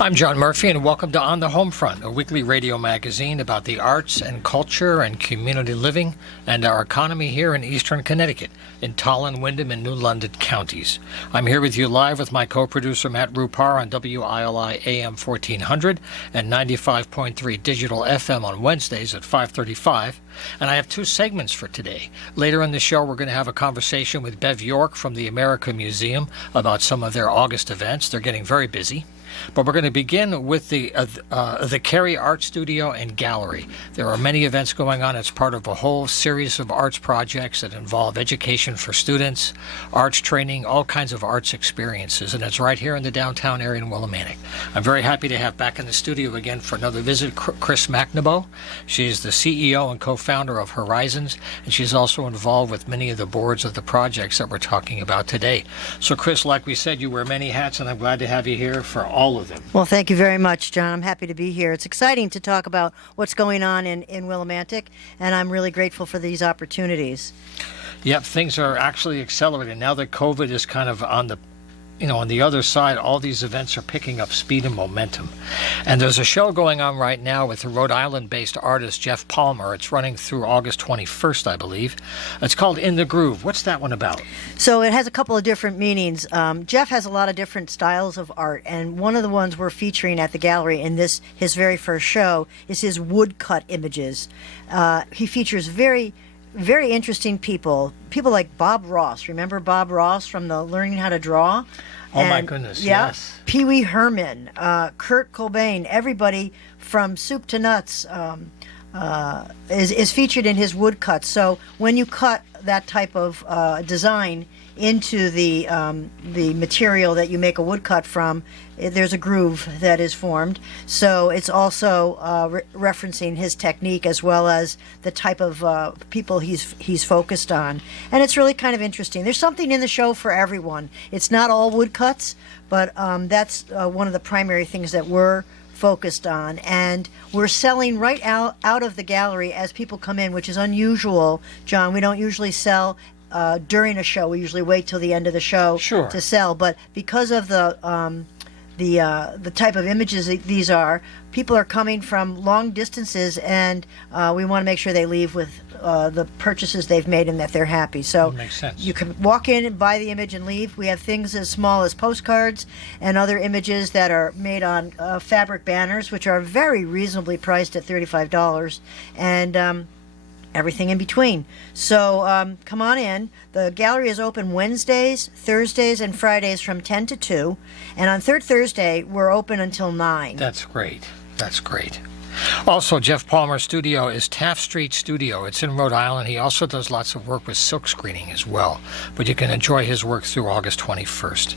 I'm John Murphy, and welcome to On the Homefront, a weekly radio magazine about the arts and culture and community living and our economy here in eastern Connecticut, in Tolland, Windham, and New London counties. I'm here with you live with my co-producer Matt Rupar on WILI AM 1400 and 95.3 Digital FM on Wednesdays at 5:35. And I have two segments for today. Later in the show, we're going to have a conversation with Bev York from the America Museum about some of their August events. They're getting very busy. But we're going to begin with the Carey Art Studio and Gallery. There are many events going on. It's part of a whole series of arts projects that involve education for students, arts training, all kinds of arts experiences. And it's right here in the downtown area in Willimantic. I'm very happy to have back in the studio again for another visit Chris McNabo. She's the CEO and co-founder of Horizons, and she's also involved with many of the boards of the projects that we're talking about today. So Chris, like we said, you wear many hats, and I'm glad to have you here for all of them. Well, thank you very much, John. I'm happy to be here. It's exciting to talk about what's going on in Willimantic, and I'm really grateful for these opportunities. Yep, things are actually accelerating. Now that COVID is kind of on the other side, all these events are picking up speed and momentum. And there's a show going on right now with a Rhode Island-based artist, Jeff Palmer. It's running through August 21st, I believe. It's called In the Groove. What's that one about? So it has a couple of different meanings. Jeff has a lot of different styles of art, and one of the ones we're featuring at the gallery in his very first show is his woodcut images. He features very interesting people like Bob Ross. Remember Bob Ross from the Learning How to Draw? Oh, my goodness, yeah, yes. Pee Wee Herman, Kurt Cobain, everybody from soup to nuts is featured in his woodcuts. So when you cut that type of design into the material that you make a woodcut from, there's a groove that is formed. So it's also referencing his technique as well as the type of people he's focused on. And it's really kind of interesting. There's something in the show for everyone. It's not all woodcuts, but that's one of the primary things that we're focused on, and we're selling right out of the gallery as people come in, which is unusual, John. We don't usually sell during a show. We usually wait till the end of the show to sell, but because of the type of images these are, people are coming from long distances, and we want to make sure they leave with the purchases they've made and that they're happy. So makes sense. You can walk in and buy the image and leave. We have things as small as postcards and other images that are made on fabric banners, which are very reasonably priced at $35, and everything in between. So come on in. The gallery is open Wednesdays, Thursdays, and Fridays from 10 to 2. And on third Thursday, we're open until 9. That's great. That's great. Also, Jeff Palmer's studio is Taft Street Studio. It's in Rhode Island. He also does lots of work with silk screening as well. But you can enjoy his work through August 21st.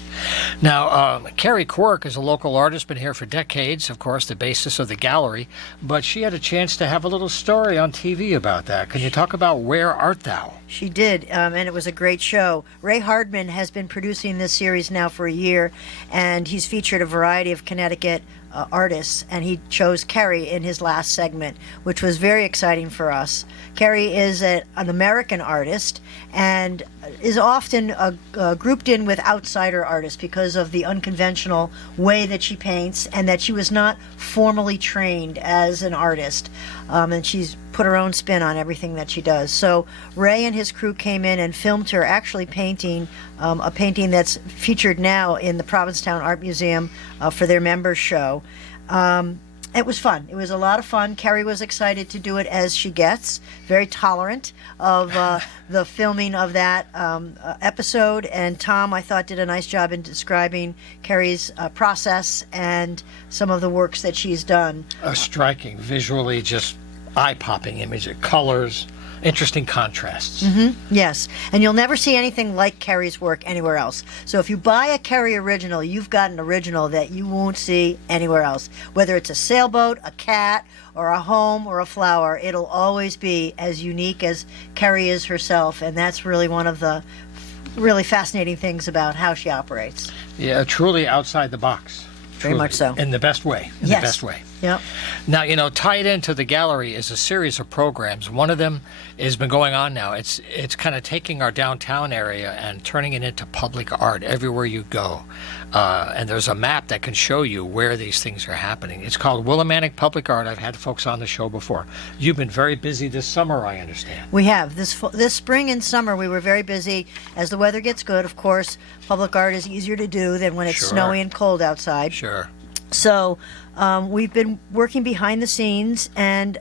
Now, Carrie Quirk is a local artist, been here for decades, of course, the basis of the gallery. But she had a chance to have a little story on TV about that. Can you talk about Where Art Thou? She did, and it was a great show. Ray Hardman has been producing this series now for a year, and he's featured a variety of Connecticut artists, and he chose Carrie in his last segment, which was very exciting for us. Carrie is an American artist and is often grouped in with outsider artists because of the unconventional way that she paints, and that she was not formally trained as an artist, and she's put her own spin on everything that she does. So Ray and his crew came in and filmed her actually painting a painting that's featured now in the Provincetown Art Museum for their members show. It was fun. It was a lot of fun. Carrie was excited to do it as she gets, very tolerant of the filming of that episode. And Tom, I thought, did a nice job in describing Carrie's process and some of the works that she's done. A striking, visually just eye-popping image of colors, interesting contrasts. Mm-hmm. Yes, and you'll never see anything like Carrie's work anywhere else. So if you buy a Carrie original, you've got an original that you won't see anywhere else. Whether it's a sailboat, a cat, or a home, or a flower, it'll always be as unique as Carrie is herself, and that's really one of the really fascinating things about how she operates. Yeah, truly outside the box. Very much so. In the best way. In Yes. the best way. Yeah. Now, tied into the gallery is a series of programs. One of them has been going on now. It's kind of taking our downtown area and turning it into public art everywhere you go. And there's a map that can show you where these things are happening. It's called Willimantic Public Art. I've had folks on the show before. You've been very busy this summer, I understand. We have. This spring and summer, we were very busy. As the weather gets good, of course, public art is easier to do than when it's Sure. snowy and cold outside. Sure. So we've been working behind the scenes and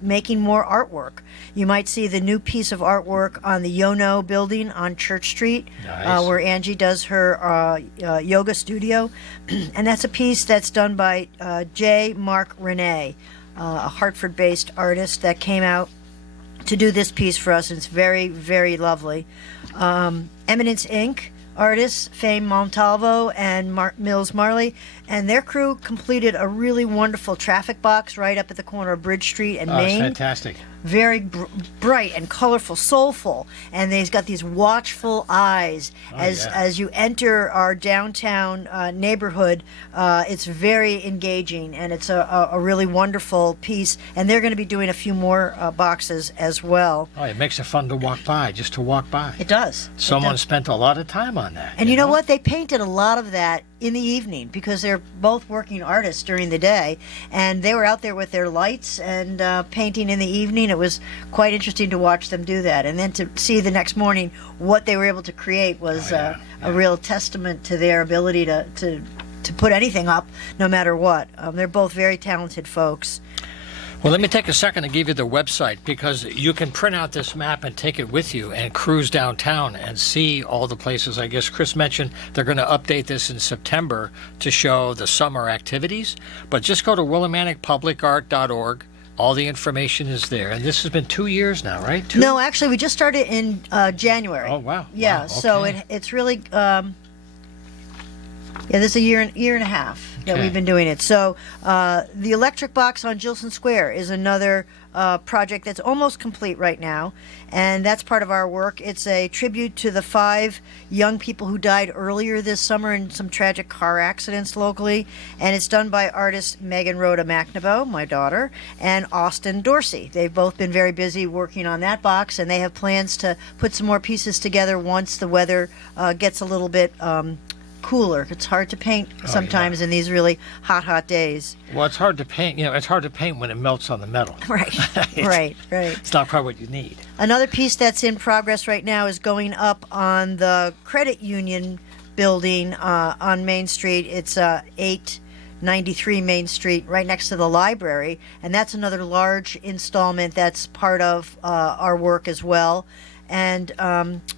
making more artwork. You might see the new piece of artwork on the Yono building on Church Street, Nice. where Angie does her yoga studio. And that's a piece that's done by J. Mark Renee, a Hartford-based artist that came out to do this piece for us. It's very, very lovely. Eminence Inc. artists, Fame Montalvo and Mills Marley, and their crew completed a really wonderful traffic box right up at the corner of Bridge Street and Oh, it's Main. fantastic. Very bright and colorful, soulful, and they've got these watchful eyes as yeah. as you enter our downtown neighborhood. It's very engaging, and it's a really wonderful piece. And they're going to be doing a few more boxes as well. Oh, it makes it fun to walk by, just to walk by. It does. Someone spent a lot of time on that. And you know what? They painted a lot of that in the evening because they're both working artists during the day, and they were out there with their lights and painting in the evening. It was quite interesting to watch them do that, and then to see the next morning what they were able to create was a real testament to their ability to put anything up, no matter what. They're both very talented folks. Well, let me take a second to give you the website, because you can print out this map and take it with you and cruise downtown and see all the places. I guess Chris mentioned they're going to update this in September to show the summer activities. But just go to willimanticpublicart.org. All the information is there. And this has been 2 years now, right? No, actually, we just started in January. Oh, wow. Yeah, Wow, so okay. it's really... this is a year and a half that Okay. we've been doing it. So the electric box on Gilson Square is another project that's almost complete right now, and that's part of our work. It's a tribute to the 5 young people who died earlier this summer in some tragic car accidents locally, and it's done by artists Megan Rhoda McNabo, my daughter, and Austin Dorsey. They've both been very busy working on that box, and they have plans to put some more pieces together once the weather gets a little bit cooler. It's hard to paint sometimes in these really hot days. Well, it's hard to paint. It's hard to paint when it melts on the metal. Right, right. It's not quite what you need. Another piece that's in progress right now is going up on the credit union building on Main Street. It's 893 Main Street, right next to the library, and that's another large installment that's part of our work as well. And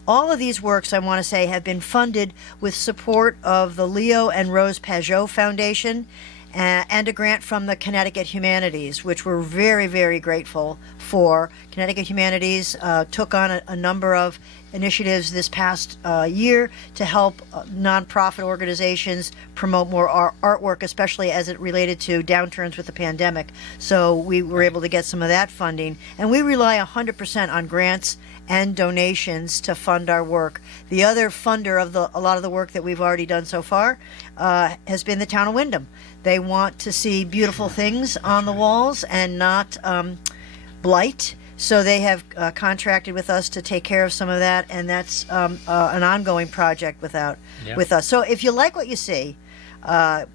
all of these works, I want to say, have been funded with support of the Leo and Rose Pajot Foundation and a grant from the Connecticut Humanities, which we're very, very grateful for. Connecticut Humanities took on a number of initiatives this past year to help nonprofit organizations promote more artwork, especially as it related to downturns with the pandemic. So we were able to get some of that funding. And we rely 100% on grants and donations to fund our work. The other funder of a lot of the work that we've already done so far has been the town of Wyndham. They want to see beautiful things on the walls and not blight. So they have contracted with us to take care of some of that, and that's an ongoing project with us. So if you like what you see,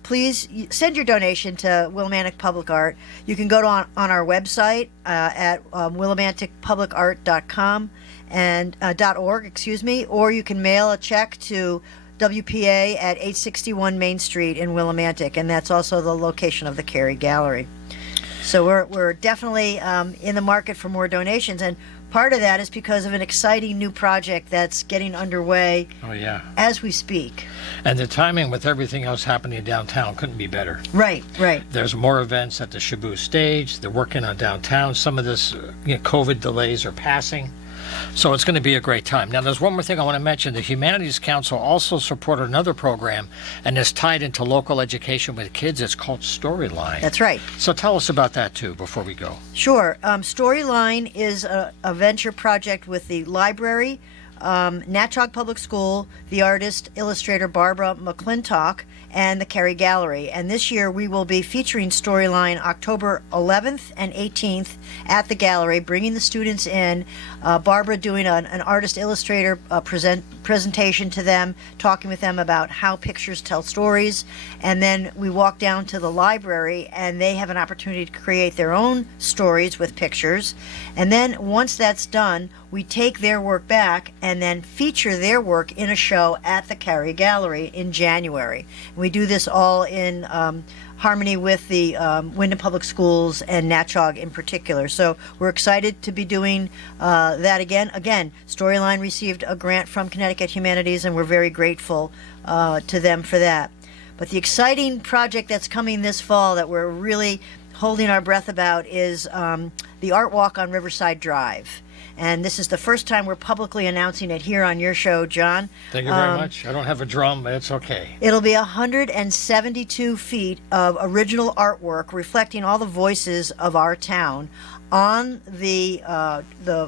please send your donation to Willimantic Public Art. You can go on our website at willimanticpublicart.com and .org, or you can mail a check to WPA at 861 Main Street in Willimantic, and that's also the location of the Carey Gallery. So we're definitely in the market for more donations, and part of that is because of an exciting new project that's getting underway as we speak. And the timing with everything else happening downtown couldn't be better. Right. There's more events at the Shabu stage. They're working on downtown. Some of this COVID delays are passing. So it's going to be a great time. Now, there's one more thing I want to mention. The Humanities Council also supported another program, and it's tied into local education with kids. It's called Storyline. That's right. So tell us about that, too, before we go. Sure. Storyline is a venture project with the library, Natchog Public School, the artist, illustrator Barbara McClintock, and the Carey Gallery. And this year we will be featuring Storyline October 11th and 18th at the gallery, bringing the students in. Barbara doing an artist-illustrator presentation to them, talking with them about how pictures tell stories. And then we walk down to the library, and they have an opportunity to create their own stories with pictures. And then once that's done, we take their work back and then feature their work in a show at the Carey Gallery in January. We do this all in harmony with the Wyndham Public Schools and Natchog in particular. So we're excited to be doing that again. Again, Storyline received a grant from Connecticut Humanities, and we're very grateful to them for that. But the exciting project that's coming this fall that we're really holding our breath about is the Art Walk on Riverside Drive. And this is the first time we're publicly announcing it here on your show, John. Thank you very much. I don't have a drum, but it's okay. It'll be 172 feet of original artwork reflecting all the voices of our town on the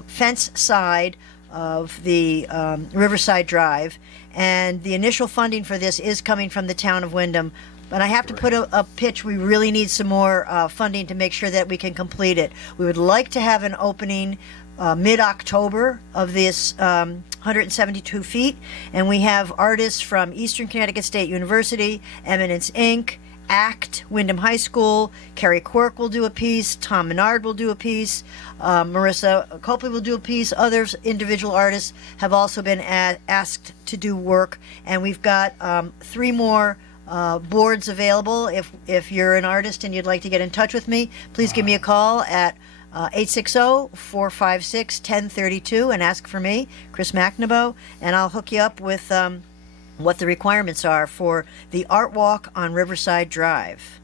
fence side of the Riverside Drive. And the initial funding for this is coming from the town of Wyndham. But I have to put a pitch. We really need some more funding to make sure that we can complete it. We would like to have an opening mid-October of this 172 feet, and we have artists from Eastern Connecticut State University, Eminence Inc., ACT, Wyndham High School, Carrie Quirk will do a piece, Tom Menard will do a piece, Marissa Copley will do a piece. Others, individual artists, have also been asked to do work, and we've got 3 more boards available. If you're an artist and you'd like to get in touch with me, please give me a call at 860-456-1032 and ask for me, Chris McNabo, and I'll hook you up with what the requirements are for the Art Walk on Riverside Drive.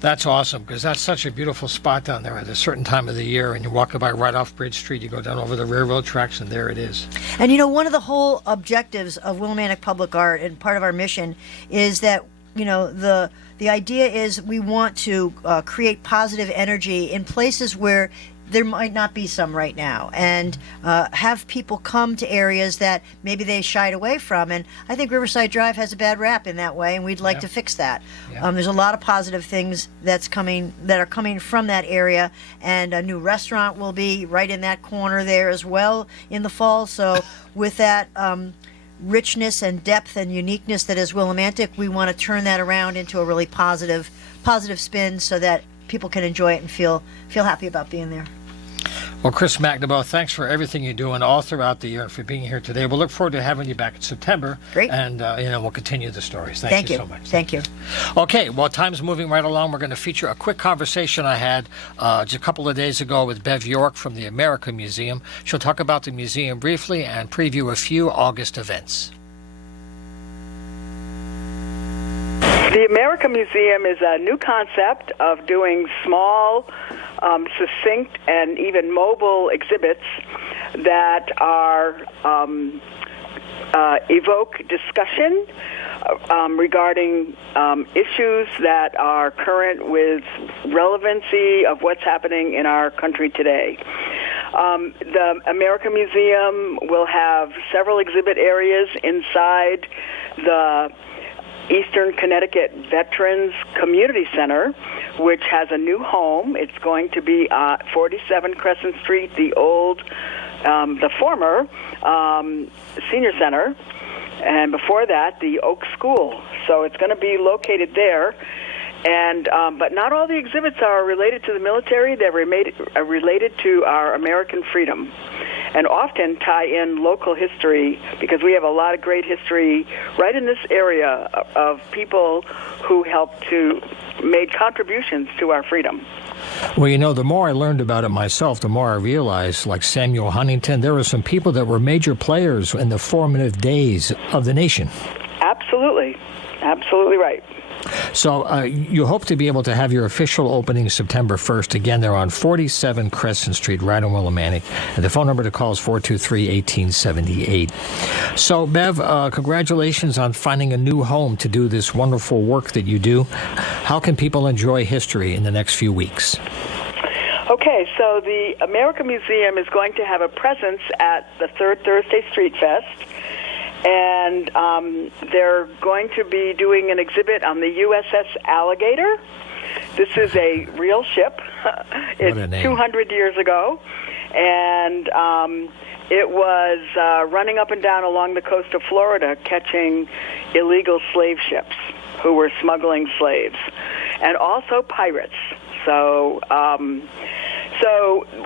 That's awesome, because that's such a beautiful spot down there at a certain time of the year, and you walk by right off Bridge Street, you go down over the railroad tracks, and there it is. And you know, one of the whole objectives of Willimantic Public Art, and part of our mission, is that, you know, the idea is we want to create positive energy in places where there might not be some right now, and have people come to areas that maybe they shied away from. And I think Riverside Drive has a bad rap in that way, and we'd like to fix that. There's a lot of positive things that are coming from that area, and a new restaurant will be right in that corner there as well in the fall. So with that richness and depth and uniqueness that is Willimantic, we want to turn that around into a really positive spin so that people can enjoy it and feel happy about being there. Well, Chris McNabo, thanks for everything you're doing all throughout the year and for being here today. We'll look forward to having you back in September. Great. And we'll continue the stories. Thank you so much. Thank you. Okay, well, time's moving right along. We're going to feature a quick conversation I had just a couple of days ago with Bev York from the America Museum. She'll talk about the museum briefly and preview a few August events. The America Museum is a new concept of doing small, succinct, and even mobile exhibits that are evoke discussion regarding issues that are current with relevancy of what's happening in our country today. The America Museum will have several exhibit areas inside the Eastern Connecticut Veterans Community Center, which has a new home. It's going to be 47 Crescent Street, the former senior center, and before that, the Oak School. So it's going to be located there. And but not all the exhibits are related to the military. They're related to our American freedom, and often tie in local history, because we have a lot of great history right in this area of people who made contributions to our freedom. Well, you know, the more I learned about it myself, the more I realized, like Samuel Huntington, there were some people that were major players in the formative days of the nation. Absolutely. Absolutely right. So you hope to be able to have your official opening September 1st. Again, they're on 47 Crescent Street, right in Willimantic. And the phone number to call is 423-1878. So, Bev, congratulations on finding a new home to do this wonderful work that you do. How can people enjoy history in the next few weeks? Okay, so the America Museum is going to have a presence at the Third Thursday Street Fest, and they're going to be doing an exhibit on the USS Alligator. This is a real ship. It's 200 years ago, and it was running up and down along the coast of Florida catching illegal slave ships who were smuggling slaves, and also pirates. So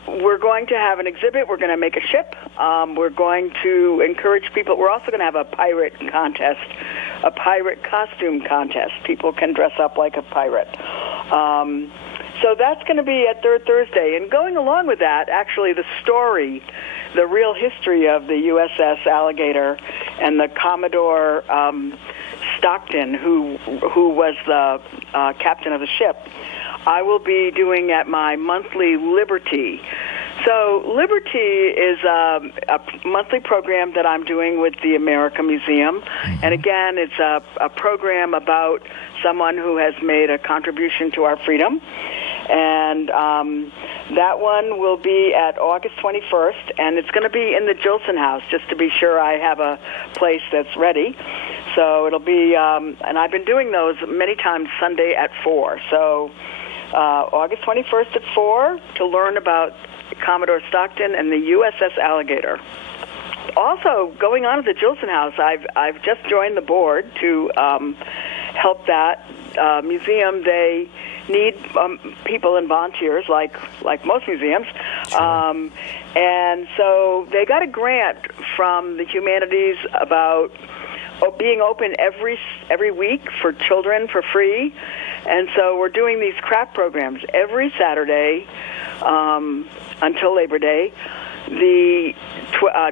we're going to have an exhibit. We're going to make a ship. We're going to encourage people. We're also going to have a pirate contest, a pirate costume contest. People can dress up like a pirate. So that's going to be at Third Thursday. And going along with that, actually, the story, the real history of the USS Alligator and the Commodore Stockton, who was the captain of the ship, I will be doing at my monthly Liberty. So Liberty is a monthly program that I'm doing with the America Museum. And again, it's a program about someone who has made a contribution to our freedom. And that one will be at August 21st, and it's going to be in the Jilson House, just to be sure I have a place that's ready. So it'll be, and I've been doing those many times Sunday at 4. So August 21st at 4 to learn about Commodore Stockton and the USS Alligator. Also, going on at the Jilson House, I've just joined the board to help that museum. They need people and volunteers, like most museums. Sure. And so they got a grant from the humanities about being open every week for children for free. And so we're doing these craft programs every Saturday until Labor Day, the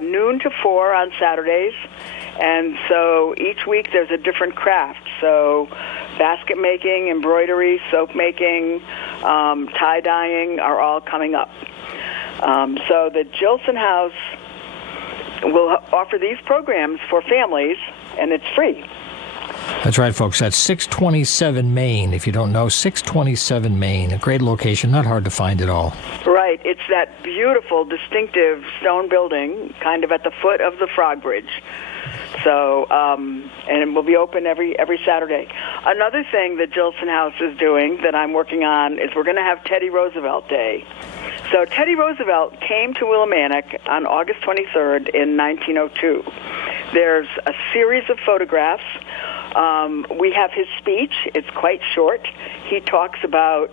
noon to 4 on Saturdays. And so each week there's a different craft. So basket making, embroidery, soap making, tie-dyeing are all coming up. So the Jilson House will offer these programs for families, and it's free. That's right, folks. That's 627 Main. If you don't know, 627 Main. A great location, not hard to find at all. Right. It's that beautiful, distinctive stone building, kind of at the foot of the Frog Bridge. So, and it will be open every Saturday. Another thing that Jilson House is doing that I'm working on is we're going to have Teddy Roosevelt Day. So Teddy Roosevelt came to Willimantic on August 23rd in 1902. There's a series of photographs. We have his speech. It's quite short. He talks about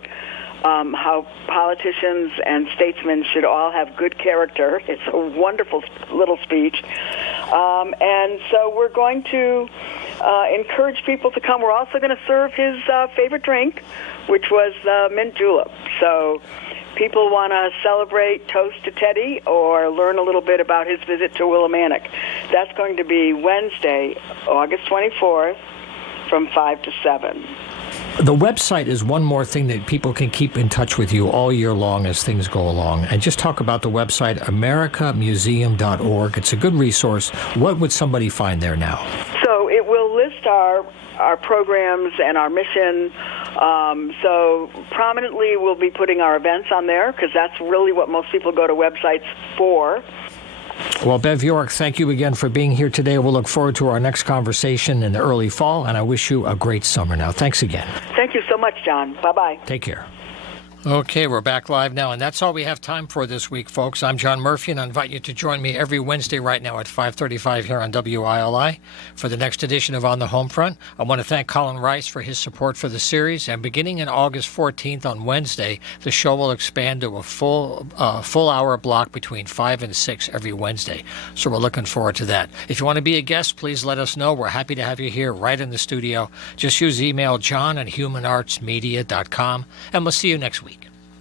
how politicians and statesmen should all have good character. It's a wonderful little speech. And so we're going to encourage people to come. We're also going to serve his favorite drink, which was the mint julep. So people want to celebrate, toast to Teddy, or learn a little bit about his visit to Willimantic. That's going to be Wednesday, August 24th, from 5 to 7. The website is one more thing that people can keep in touch with you all year long as things go along. And just talk about the website, americamuseum.org. It's a good resource. What would somebody find there now? So it will list our programs and our mission. So prominently we'll be putting our events on there because that's really what most people go to websites for. Well, Bev York, thank you again for being here today. We'll look forward to our next conversation in the early fall, and I wish you a great summer now. Thanks again. Thank you so much, John. Bye-bye. Take care. Okay, we're back live now, and that's all we have time for this week, folks. I'm John Murphy, and I invite you to join me every Wednesday right now at 5:35 here on WILI for the next edition of On the Homefront. I want to thank Colin Rice for his support for the series, and beginning in August 14th on Wednesday, the show will expand to a full hour block between 5 and 6 every Wednesday. So we're looking forward to that. If you want to be a guest, please let us know. We're happy to have you here right in the studio. Just use email john@humanartsmedia.com, and we'll see you next week.